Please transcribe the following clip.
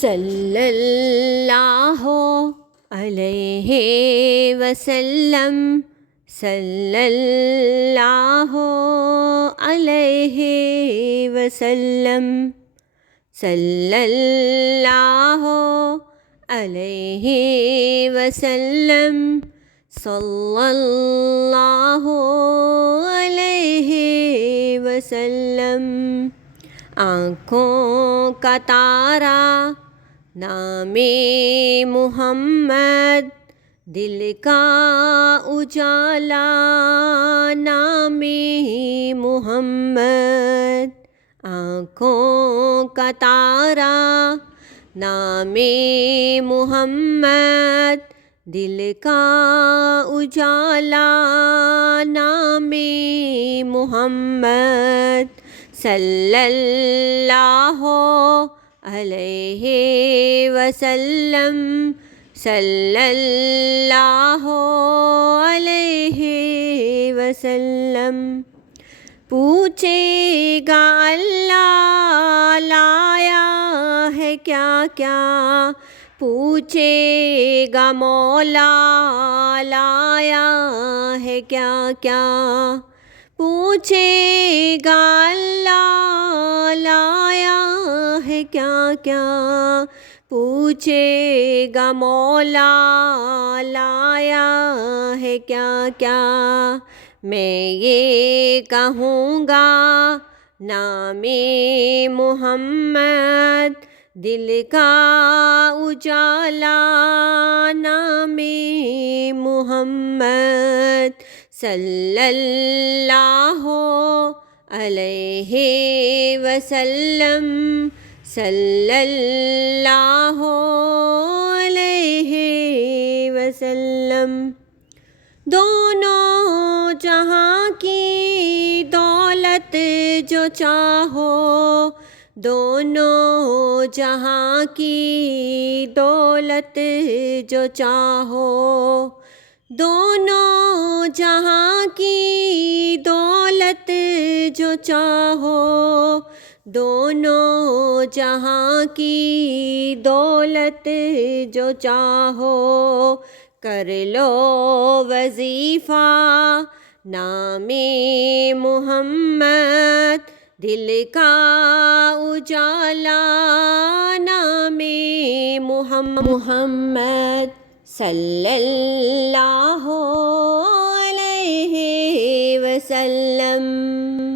صلی اللہ علیہ وسلم، صلی اللہ علیہ وسلم، صلی اللہ علیہ وسلم، صلی اللہ علیہ وسلم۔ آنکھوں کا تارا نام محمد، دل کا اجالا نام محمد۔ آنکھوں کا تارا نام محمد، دل کا اجالا نام محمد۔ صلی اللہ علیہ وسلم، صلی اللہ علیہ وسلم۔ پوچھے گا اللہ لایا ہے کیا کیا، پوچھے گا مولا لایا ہے کیا کیا، پوچھے گا اللہ لایا ہے کیا کیا، پوچھے گا مولا لایا ہے کیا کیا۔ میں یہ کہوں گا نام محمد، دل کا اجالا نام محمد۔ صلی اللہ علیہ وسلم، صلی اللہ علیہ وسلم۔ دونوں جہاں کی دولت جو چاہو، دونوں جہاں کی دولت جو چاہو، دونوں جہاں کی دولت جو چاہو، دونوں جہاں کی دولت جو چاہو، کر لو وظیفہ نام محمد، دل کا اجالا نام محمد۔ صلی اللہ